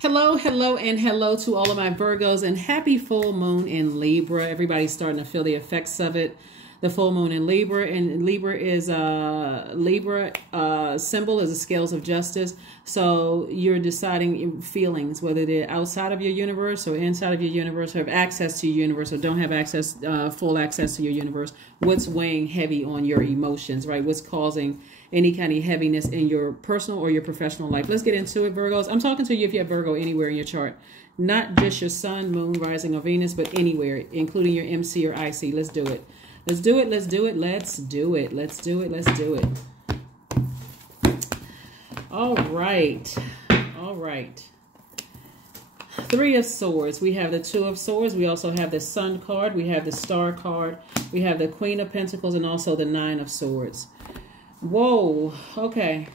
Hello, hello, and hello to all of my Virgos, and happy full moon in Libra. Everybody's starting to feel the effects of it. The full moon in Libra, and Libra is symbol is the scales of justice. So you're deciding feelings, whether they're outside of your universe or inside of your universe, or have access to your universe or don't have access, full access to your universe. What's weighing heavy on your emotions, right? What's causing any kind of heaviness in your personal or your professional life? Let's get into it, Virgos. I'm talking to you if you have Virgo anywhere in your chart. Not just your sun, moon, rising, or Venus, but anywhere, including your MC or IC. Let's do it. Let's do it. Let's do it. Let's do it. Let's do it. Let's do it. All right. All right. Three of Swords. We have the Two of Swords. We also have the Sun card. We have the Star card. We have the Queen of Pentacles and also the Nine of Swords. Whoa. Okay.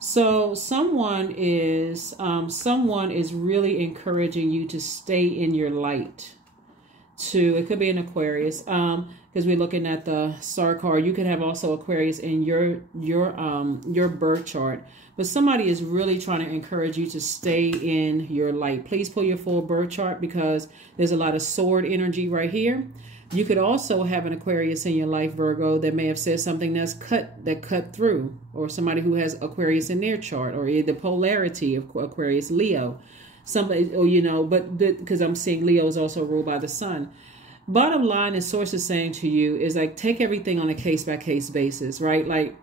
So someone is really encouraging you to stay in your light. It could be an Aquarius, because we're looking at the Star card. You could have also Aquarius in your birth chart, but somebody is really trying to encourage you to stay in your light. Please pull your full birth chart, because there's a lot of sword energy right here. You could also have an Aquarius in your life, Virgo, that may have said something that cut through, or somebody who has Aquarius in their chart, or the polarity of Aquarius, Leo. Something, or but because I'm seeing Leo is also ruled by the sun. Bottom line is, Source is saying to you is like, take everything on a case-by-case basis, right? Like,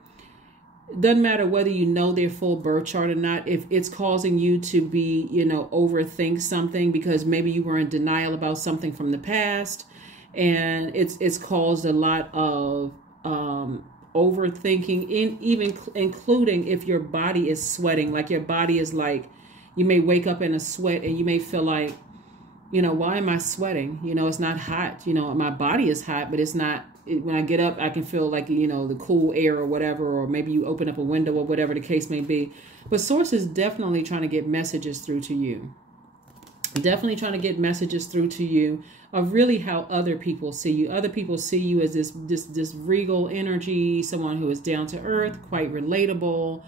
doesn't matter whether you know their full birth chart or not. If it's causing you to be, overthink something because maybe you were in denial about something from the past, and it's caused a lot of overthinking, even including if your body is sweating, like your body is like, you may wake up in a sweat and you may feel like, why am I sweating? It's not hot. My body is hot, but it's not. When I get up, I can feel like, the cool air or whatever, or maybe you open up a window or whatever the case may be. But Source is definitely trying to get messages through to you. Definitely trying to get messages through to you of really how other people see you. Other people see you as this regal energy, someone who is down to earth, quite relatable,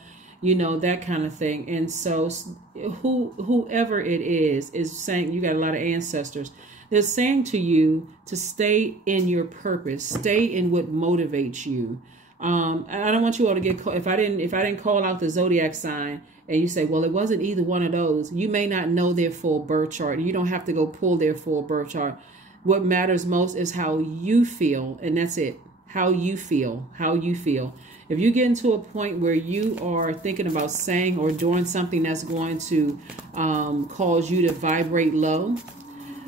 that kind of thing. And so whoever it is saying, you got a lot of ancestors, they're saying to you to stay in your purpose, stay in what motivates you. I don't want you all to get caught. If I didn't call out the Zodiac sign and you say, well, it wasn't either one of those, you may not know their full birth chart. You don't have to go pull their full birth chart. What matters most is how you feel, and that's it. How you feel, how you feel. If you get into a point where you are thinking about saying or doing something that's going to cause you to vibrate low,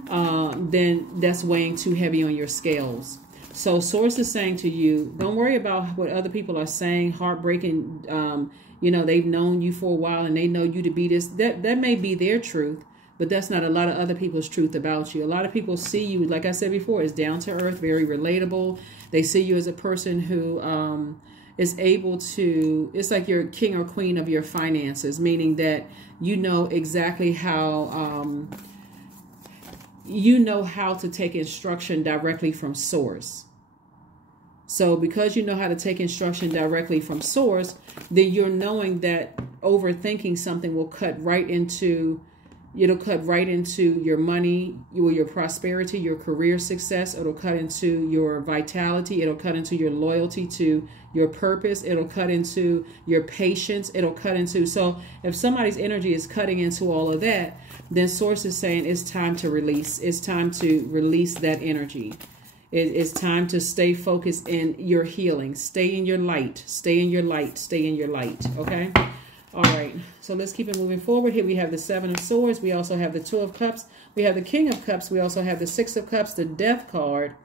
then that's weighing too heavy on your scales. So Source is saying to you, don't worry about what other people are saying, heartbreaking. They've known you for a while and they know you to be this. That may be their truth, but that's not a lot of other people's truth about you. A lot of people see you, like I said before, is down to earth, very relatable. They see you as a person who is able to, it's like you're king or queen of your finances, meaning that you know exactly how, how to take instruction directly from Source. So because you know how to take instruction directly from Source, then you're knowing that overthinking something will cut right into, it'll cut right into your money, your prosperity, your career success. It'll cut into your vitality. It'll cut into your loyalty to your purpose. It'll cut into your patience. It'll cut into, so if somebody's energy is cutting into all of that, then Source is saying it's time to release. It's time to release that energy. It's time to stay focused in your healing. Stay in your light. Stay in your light. Stay in your light. Okay? All right. So let's keep it moving forward. Here we have the Seven of Swords. We also have the Two of Cups. We have the King of Cups. We also have the Six of Cups, the Death card,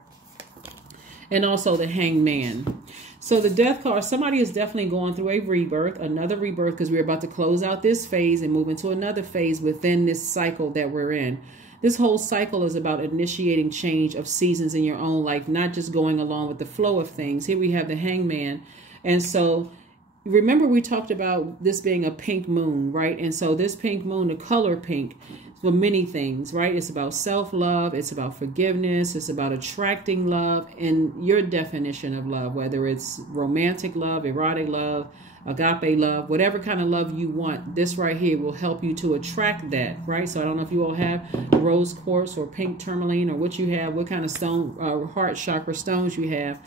and also the Hanged Man. So the Death card, somebody is definitely going through a rebirth, another rebirth, because we're about to close out this phase and move into another phase within this cycle that we're in. This whole cycle is about initiating change of seasons in your own life, not just going along with the flow of things. Here we have the Hanged Man. And so remember we talked about this being a pink moon, right? And so this pink moon, the color pink, for many things, right? It's about self-love. It's about forgiveness. It's about attracting love and your definition of love, whether it's romantic love, erotic love, agape love, whatever kind of love you want. This right here will help you to attract that, right? So I don't know if you all have rose quartz or pink tourmaline or what you have, what kind of stone, heart chakra stones you have.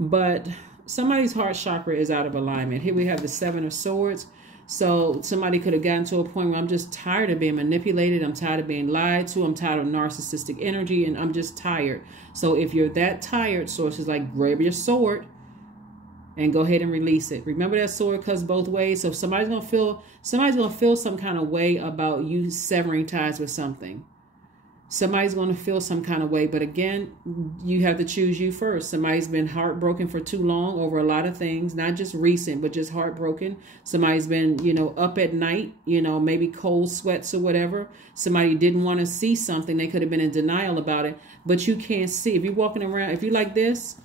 But somebody's heart chakra is out of alignment. Here we have the Seven of Swords. So somebody could have gotten to a point where I'm just tired of being manipulated. I'm tired of being lied to. I'm tired of narcissistic energy, and I'm just tired. So if you're that tired, sources like grab your sword and go ahead and release it. Remember that sword cuts both ways. So if somebody's gonna feel some kind of way about you severing ties with something. Somebody's going to feel some kind of way. But again, you have to choose you first. Somebody's been heartbroken for too long over a lot of things, not just recent, but just heartbroken. Somebody's been, up at night, maybe cold sweats or whatever. Somebody didn't want to see something. They could have been in denial about it, but you can't see. If you're walking around, if you're like this,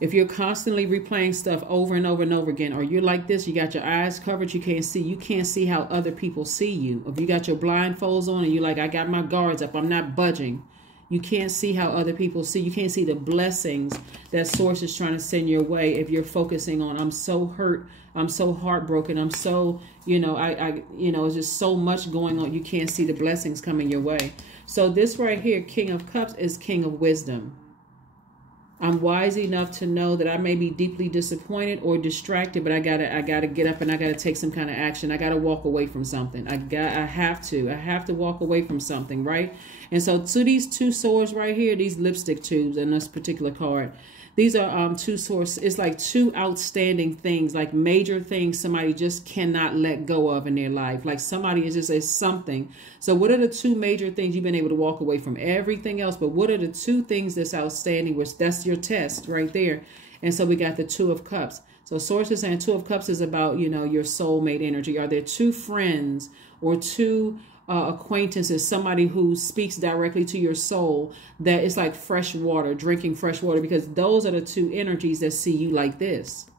if you're constantly replaying stuff over and over and over again, or you're like this, you got your eyes covered, you can't see how other people see you. If you got your blindfolds on and you're like, I got my guards up, I'm not budging. You can't see how other people see. You can't see the blessings that source is trying to send your way if you're focusing on, I'm so hurt, I'm so heartbroken, I'm so, it's just so much going on. You can't see the blessings coming your way. So this right here, King of Cups, is King of Wisdom. I'm wise enough to know that I may be deeply disappointed or distracted, but I gotta get up and I gotta take some kind of action. I gotta walk away from something. I have to walk away from something, right? And so to these two swords right here, these lipstick tubes in this particular card, these are two swords. It's like two outstanding things, like major things somebody just cannot let go of in their life. Like somebody is just a something. So what are the two major things you've been able to walk away from everything else? But what are the two things that's outstanding, which that's your test right there? And so we got the Two of Cups. So source is saying Two of Cups is about, your soulmate energy. Are there two friends or two acquaintances, somebody who speaks directly to your soul, that is like fresh water, drinking fresh water, because those are the two energies that see you like this.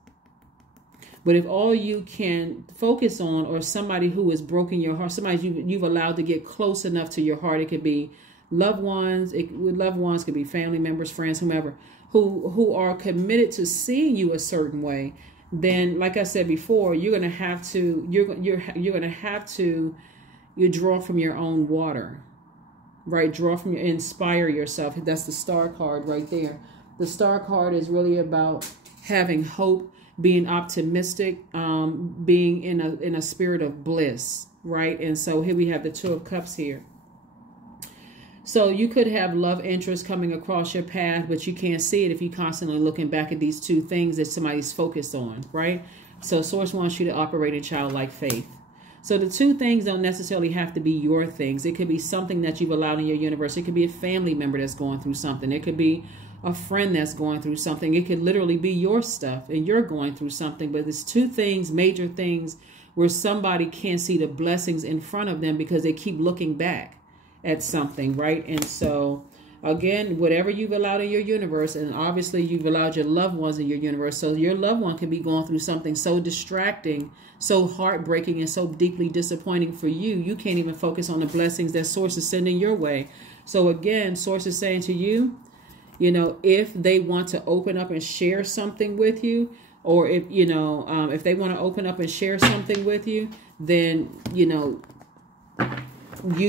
But if all you can focus on, or somebody who has broken your heart, somebody you've allowed to get close enough to your heart, it could be loved ones, loved ones could be family members, friends, whomever, who are committed to seeing you a certain way, then like I said before, you're gonna have to you draw from your own water, right? Inspire yourself. That's the Star card right there. The Star card is really about having hope, being optimistic, being in a spirit of bliss, right? And so here we have the Two of Cups here. So you could have love interest coming across your path, but you can't see it if you're constantly looking back at these two things that somebody's focused on, right? So Source wants you to operate in childlike faith. So the two things don't necessarily have to be your things. It could be something that you've allowed in your universe. It could be a family member that's going through something. It could be a friend that's going through something. It could literally be your stuff and you're going through something. But it's two things, major things, where somebody can't see the blessings in front of them because they keep looking back at something, right? And so again, whatever you've allowed in your universe, and obviously you've allowed your loved ones in your universe, so your loved one can be going through something so distracting, so heartbreaking, and so deeply disappointing for you, you can't even focus on the blessings that Source is sending your way. So again, Source is saying to you, if they want to open up and share something with you, or if they want to open up and share something with you, then, you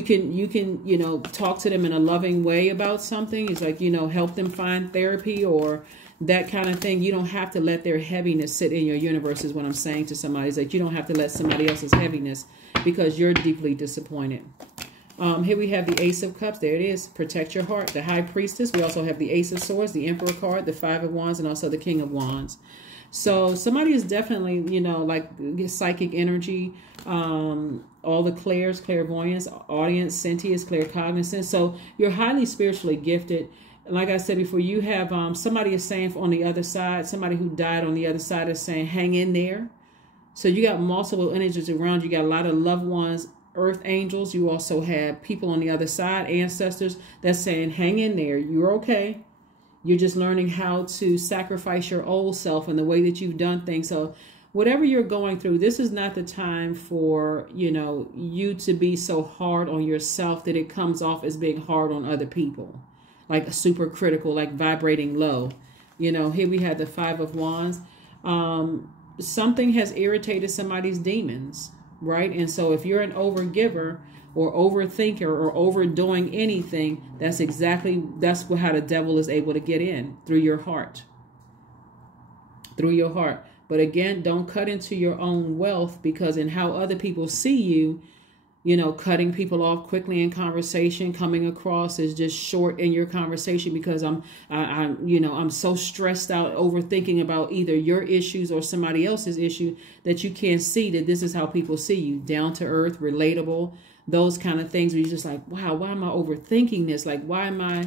can talk to them in a loving way about something. It's like, help them find therapy or that kind of thing. You don't have to let their heaviness sit in your universe is what I'm saying to somebody. It's like you don't have to let somebody else's heaviness because you're deeply disappointed. Here we have the Ace of Cups. There it is. Protect your heart. The High Priestess. We also have the Ace of Swords, the Emperor card, the Five of Wands, and also the King of Wands. So somebody is definitely, like psychic energy, all the clairs, clairvoyance, audience, sentience, claircognizance. So you're highly spiritually gifted. Like I said before, you have somebody is saying on the other side, somebody who died on the other side is saying, hang in there. So you got multiple energies around. You got a lot of loved ones, earth angels. You also have people on the other side, ancestors, that's saying, hang in there. You're okay. You're just learning how to sacrifice your old self and the way that you've done things. So whatever you're going through, this is not the time for, you to be so hard on yourself that it comes off as being hard on other people, like super critical, like vibrating low. Here we have the Five of Wands. Something has irritated somebody's demons, right? And so if you're an overgiver or overthinker or overdoing anything, that's how the devil is able to get in, through your heart. But again, don't cut into your own wealth, because in how other people see you, cutting people off quickly in conversation, coming across as just short in your conversation because I'm so stressed out overthinking about either your issues or somebody else's issue that you can't see that this is how people see you. Down to earth, relatable, those kind of things where you're just like, wow, why am I overthinking this? Like, why am I...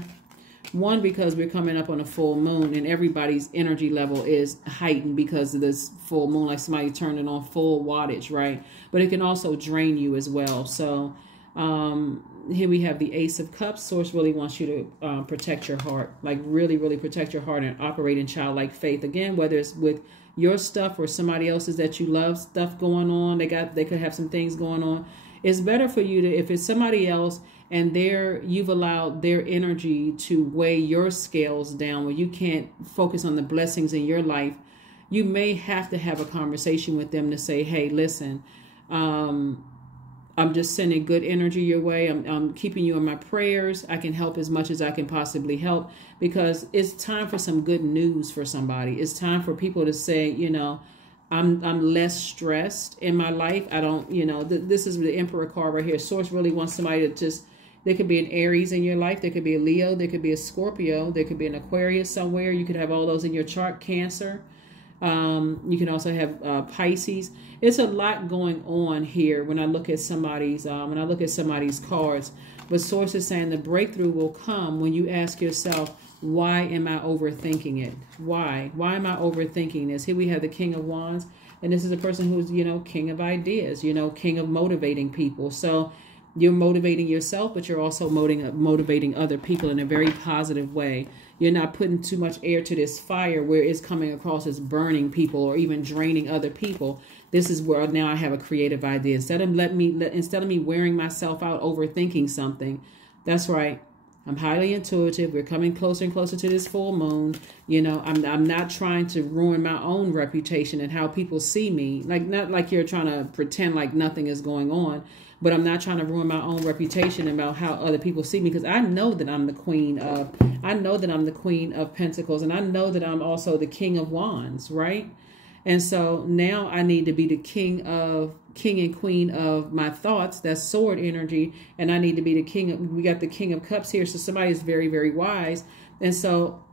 One, because we're coming up on a full moon and everybody's energy level is heightened because of this full moon, like somebody turning on full wattage, right? But it can also drain you as well. So here we have the Ace of Cups. Source really wants you to protect your heart, like really, really protect your heart and operate in childlike faith. Again, whether it's with your stuff or somebody else's that you love, stuff going on, they could have some things going on. It's better for you to, if it's somebody else and you've allowed their energy to weigh your scales down where you can't focus on the blessings in your life, you may have to have a conversation with them to say, hey, listen, I'm just sending good energy your way. I'm keeping you in my prayers. I can help as much as I can possibly help, because it's time for some good news for somebody. It's time for people to say, I'm less stressed in my life. I don't, this is the Emperor card right here. Source really wants somebody to just, there could be an Aries in your life. There could be a Leo. There could be a Scorpio. There could be an Aquarius somewhere. You could have all those in your chart. Cancer. You can also have Pisces. It's a lot going on here when I look at somebody's cards. But Source is saying the breakthrough will come when you ask yourself, why am I overthinking it? Why? Why am I overthinking this? Here we have the King of Wands. And this is a person who's, king of ideas, king of motivating people. So you're motivating yourself, but you're also motivating other people in a very positive way. You're not putting too much air to this fire where it's coming across as burning people or even draining other people. This is where now I have a creative idea. Instead of me wearing myself out overthinking something, that's right. I'm highly intuitive. We're coming closer and closer to this full moon. I'm not trying to ruin my own reputation and how people see me. Not like you're trying to pretend like nothing is going on, but I'm not trying to ruin my own reputation about how other people see me, because I know that I'm the queen of Pentacles, and I know that I'm also the King of Wands, right? And so now I need to be the king and queen of my thoughts. That's sword energy. And I need to be the king. We got the King of Cups here. So somebody is very, very wise. And so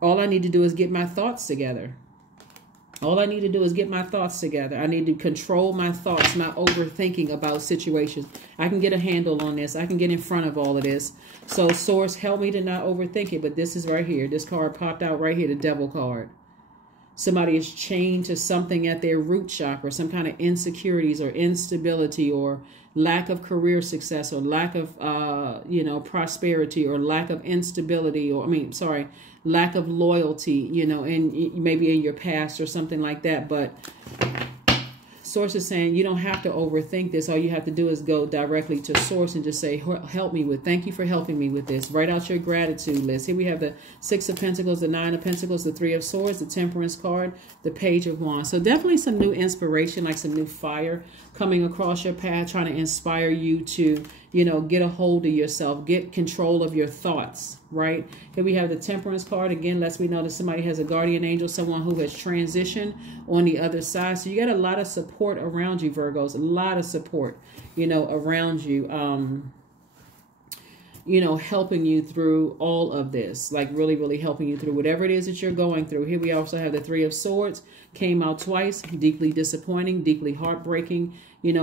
all I need to do is get my thoughts together. All I need to do is get my thoughts together. I need to control my thoughts, my overthinking about situations. I can get a handle on this. I can get in front of all of this. So Source, help me to not overthink it. But this is right here. This card popped out right here, the Devil card. Somebody is chained to something at their root chakra, some kind of insecurities or instability or lack of career success or lack of, prosperity or lack of instability or, lack of loyalty, and maybe in your past or something like that. But Source is saying you don't have to overthink this. All you have to do is go directly to Source and just say, thank you for helping me with this. Write out your gratitude list. Here we have the Six of Pentacles, the Nine of Pentacles, the Three of Swords, the Temperance card, the Page of Wands. So definitely some new inspiration, like some new fire coming across your path, trying to inspire you to, get a hold of yourself, get control of your thoughts, right? Here we have the Temperance card. Again, lets me know that somebody has a guardian angel, someone who has transitioned on the other side. So you got a lot of support around you, Virgos, a lot of support, around you, helping you through all of this, like really, really helping you through whatever it is that you're going through. Here we also have the Three of Swords, came out twice, deeply disappointing, deeply heartbreaking,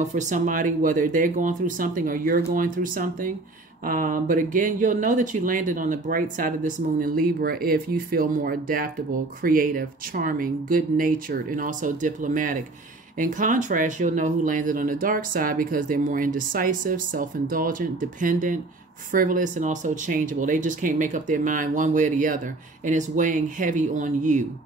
for somebody, whether they're going through something or you're going through something. But again, you'll know that you landed on the bright side of this moon in Libra if you feel more adaptable, creative, charming, good-natured, and also diplomatic. In contrast, you'll know who landed on the dark side because they're more indecisive, self-indulgent, dependent, frivolous, and also changeable. They just can't make up their mind one way or the other, and it's weighing heavy on you.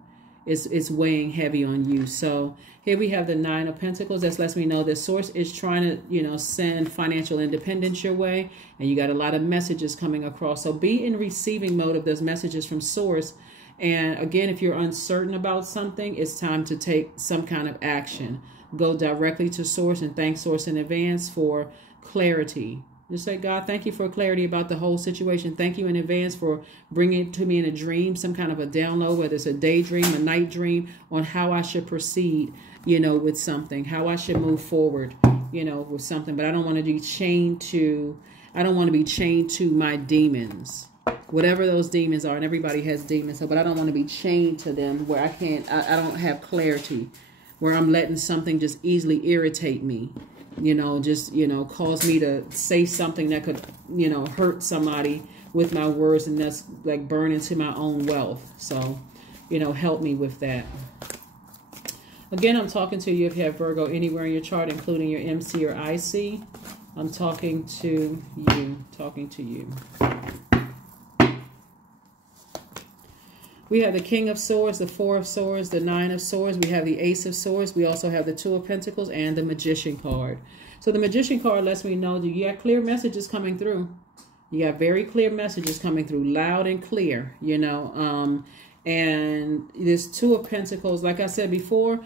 it's weighing heavy on you. So here we have the 9 of Pentacles. That lets me know that source is trying to, you know, send financial independence your way. And you got a lot of messages coming across. So be in receiving mode of those messages from source. And again, if you're uncertain about something, it's time to take some kind of action. Go directly to source and thank source in advance for clarity. Just say, God, thank you for clarity about the whole situation. Thank you in advance for bringing it to me in a dream, some kind of a download, whether it's a daydream, a night dream, on how I should proceed, you know, with something, how I should move forward, you know, with something. But I don't want to be chained to, my demons, whatever those demons are. And everybody has demons, but I don't want to be chained to them where I don't have clarity, where I'm letting something just easily irritate me. You know, just, you know, cause me to say something that could, you know, hurt somebody with my words, and that's like burn into my own wealth. So, you know, help me with that. Again, I'm talking to you if you have Virgo anywhere in your chart, including your MC or IC. I'm talking to you. We have the King of Swords, the 4 of Swords, the 9 of Swords. We have the Ace of Swords. We also have the 2 of Pentacles and the Magician card. So the Magician card lets me know that you got clear messages coming through. You got very clear messages coming through, loud and clear, you know. And this 2 of Pentacles, like I said before,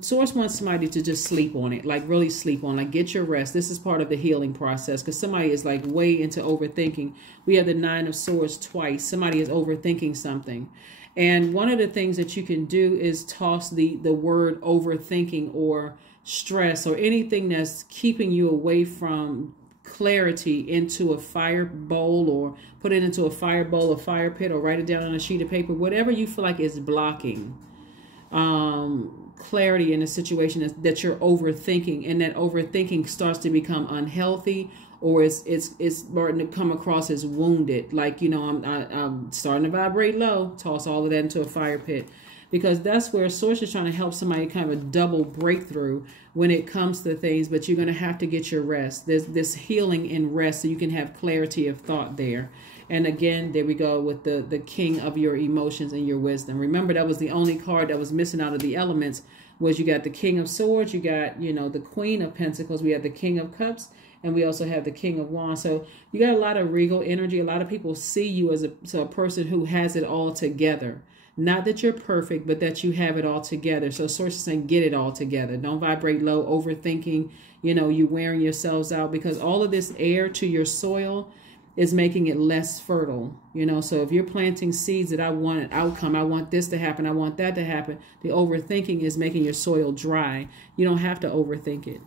source wants somebody to just sleep on it, like really sleep on, like get your rest. This is part of the healing process, because somebody is like way into overthinking. We have the 9 of Swords twice. Somebody is overthinking something. And one of the things that you can do is toss the word overthinking or stress or anything that's keeping you away from clarity into a fire bowl, or put it into a fire bowl, a fire pit, or write it down on a sheet of paper. Whatever you feel like is blocking clarity in a situation that you're overthinking, and that overthinking starts to become unhealthy, or it's starting to come across as wounded. Like, you know, I'm starting to vibrate low. Toss all of that into a fire pit. Because that's where source is trying to help somebody kind of a double breakthrough when it comes to things. But you're going to have to get your rest. There's this healing in rest, so you can have clarity of thought there. And again, there we go with the king of your emotions and your wisdom. Remember, that was the only card that was missing out of the elements. Was you got the King of Swords, you got, you know, the Queen of Pentacles, we have the King of Cups, and we also have the King of Wands. So you got a lot of regal energy. A lot of people see you as a person who has it all together. Not that you're perfect, but that you have it all together. So source is saying, get it all together. Don't vibrate low, overthinking, you know, you wearing yourselves out, because all of this air to your soil is making it less fertile, you know. So if you're planting seeds that I want an outcome, I want this to happen, I want that to happen, the overthinking is making your soil dry. You don't have to overthink it.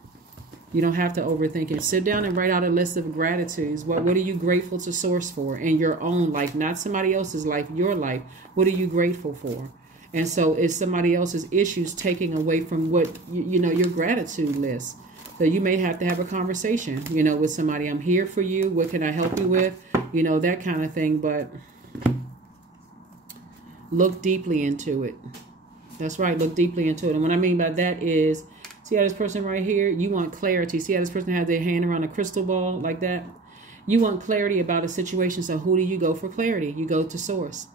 You don't have to overthink it. Sit down and write out a list of gratitudes. What are you grateful to source for in your own life? Not somebody else's life, your life. What are you grateful for? And so is somebody else's issues taking away from what, you know, your gratitude list? So you may have to have a conversation, you know, with somebody. I'm here for you. What can I help you with? You know, that kind of thing. But look deeply into it. That's right. Look deeply into it. And what I mean by that is, see how this person right here, you want clarity. See how this person has their hand around a crystal ball like that? You want clarity about a situation. So who do you go for clarity? You go to source.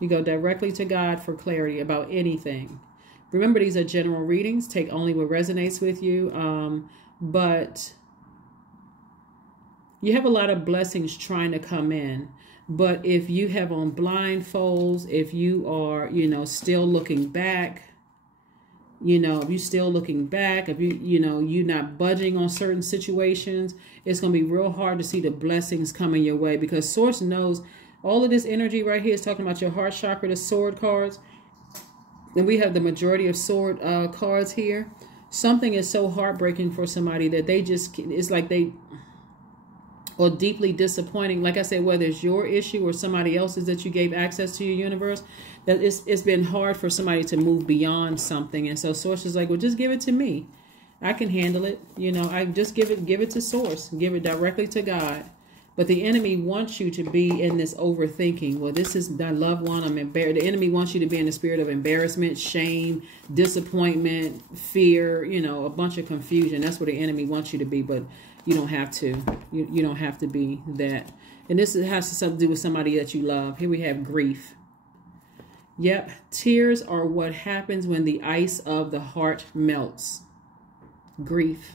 You go directly to God for clarity about anything. Remember, these are general readings. Take only what resonates with you. But you have a lot of blessings trying to come in. But if you have on blindfolds, if you are, you know, still looking back, you know, if you're still looking back, if you know, you're not budging on certain situations, it's going to be real hard to see the blessings coming your way, because source knows all of this energy right here is talking about your heart chakra, the sword cards. And we have the majority of sword cards here. Something is so heartbreaking for somebody that they just, it's like they, or deeply disappointing. Like I said, whether it's your issue or somebody else's that you gave access to your universe, that it's been hard for somebody to move beyond something. And so source is like, well, just give it to me. I can handle it. You know, I just give it to source, give it directly to God. But the enemy wants you to be in this overthinking. Well, this is my loved one. I'm embarrassed. The enemy wants you to be in the spirit of embarrassment, shame, disappointment, fear, you know, a bunch of confusion. That's what the enemy wants you to be, but you don't have to. You don't have to be that. And this has something to do with somebody that you love. Here we have grief. Yep, tears are what happens when the ice of the heart melts. Grief.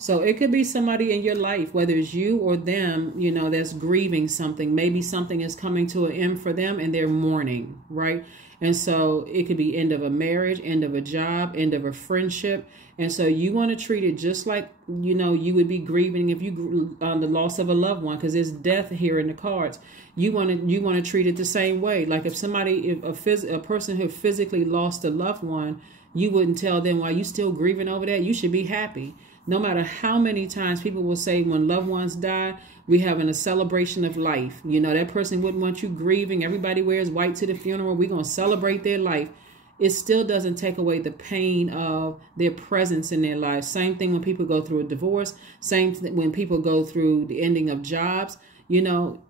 So it could be somebody in your life, whether it's you or them, you know, that's grieving something. Maybe something is coming to an end for them and they're mourning, right? And so it could be end of a marriage, end of a job, end of a friendship. And so you want to treat it just like, you know, you would be grieving if you on the loss of a loved one, because there's death here in the cards. You want to treat it the same way. Like if a person who physically lost a loved one, you wouldn't tell them, while you still grieving over that, you should be happy. No matter how many times people will say when loved ones die, we're having a celebration of life. You know, that person wouldn't want you grieving. Everybody wears white to the funeral. We're going to celebrate their life. It still doesn't take away the pain of their presence in their lives. Same thing when people go through a divorce. Same thing when people go through the ending of jobs. You know,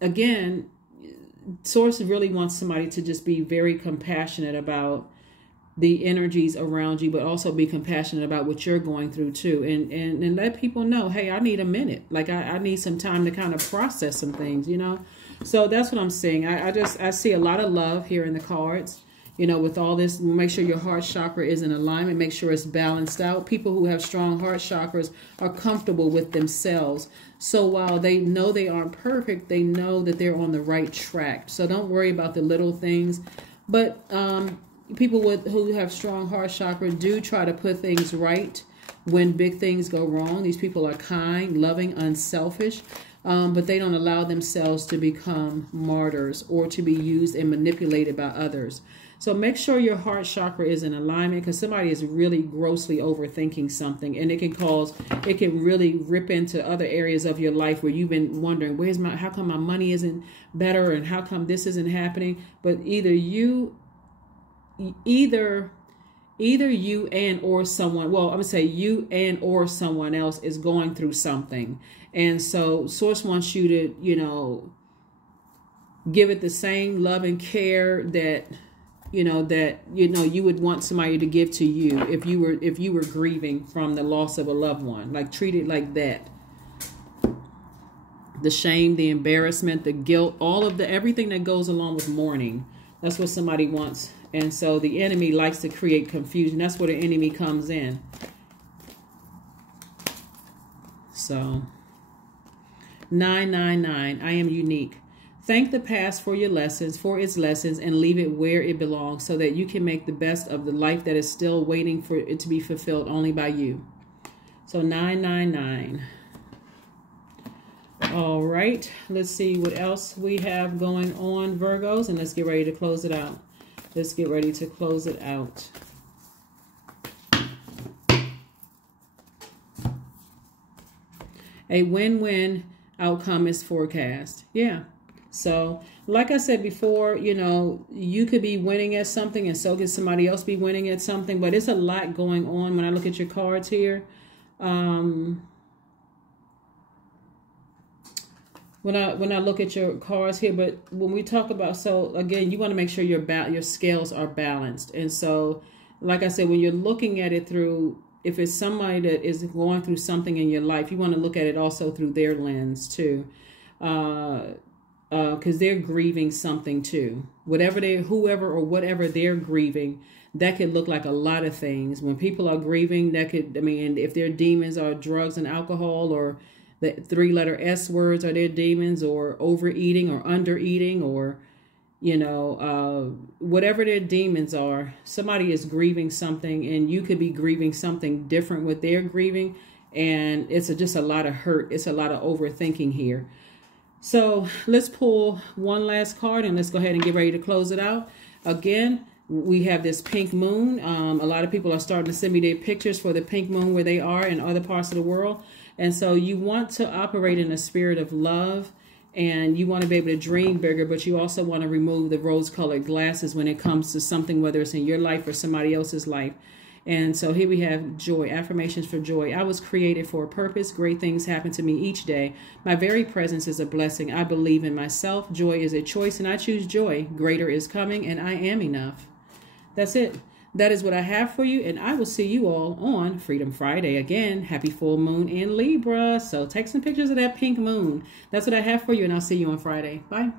again, Source really wants somebody to just be very compassionate about the energies around you, but also be compassionate about what you're going through too. And let people know, hey, I need a minute. Like I need some time to kind of process some things, you know? So that's what I'm saying. I see a lot of love here in the cards, you know, with all this. Make sure your heart chakra is in alignment. Make sure it's balanced out. People who have strong heart chakras are comfortable with themselves. So while they know they aren't perfect, they know that they're on the right track. So don't worry about the little things. But, people who have strong heart chakra do try to put things right when big things go wrong. These people are kind, loving, unselfish, but they don't allow themselves to become martyrs or to be used and manipulated by others. So make sure your heart chakra is in alignment, because somebody is really grossly overthinking something, and it can really rip into other areas of your life where you've been wondering, how come my money isn't better, and how come this isn't happening? But either you and or someone, well, I'm gonna say you and or someone else is going through something. And so Source wants you to, you know, give it the same love and care that you would want somebody to give to you if you were grieving from the loss of a loved one. Like, treat it like that. The shame, the embarrassment, the guilt, everything that goes along with mourning. That's what somebody wants. And so the enemy likes to create confusion. That's where the enemy comes in. So 999, I am unique. Thank the past for its lessons, and leave it where it belongs, so that you can make the best of the life that is still waiting for it to be fulfilled only by you. So 999. All right, let's see what else we have going on, Virgos, and let's get ready to close it out. Let's get ready to close it out. A win-win outcome is forecast. Yeah. So, like I said before, you know, you could be winning at something, and so could somebody else be winning at something. But it's a lot going on when I look at your cards here. When I look at your cards here, but when we talk about, so again, you want to make sure your scales are balanced. And so, like I said, when you're looking at it through, if it's somebody that is going through something in your life, you want to look at it also through their lens too, because they're grieving something too. Whoever or whatever they're grieving, that could look like a lot of things. When people are grieving, that could, I mean, if their demons are drugs and alcohol, or the 3-letter S words are their demons, or overeating or undereating, or, you know, whatever their demons are, somebody is grieving something, and you could be grieving something different what they're grieving. And it's just a lot of hurt. It's a lot of overthinking here. So let's pull one last card, and let's go ahead and get ready to close it out. Again, we have this pink moon. A lot of people are starting to send me their pictures for the pink moon where they are in other parts of the world. And so you want to operate in a spirit of love, and you want to be able to dream bigger, but you also want to remove the rose-colored glasses when it comes to something, whether it's in your life or somebody else's life. And so here we have joy, affirmations for joy. I was created for a purpose. Great things happen to me each day. My very presence is a blessing. I believe in myself. Joy is a choice, and I choose joy. Greater is coming, and I am enough. That's it. That is what I have for you, and I will see you all on Freedom Friday. Again, happy full moon in Libra. So take some pictures of that pink moon. That's what I have for you, and I'll see you on Friday. Bye.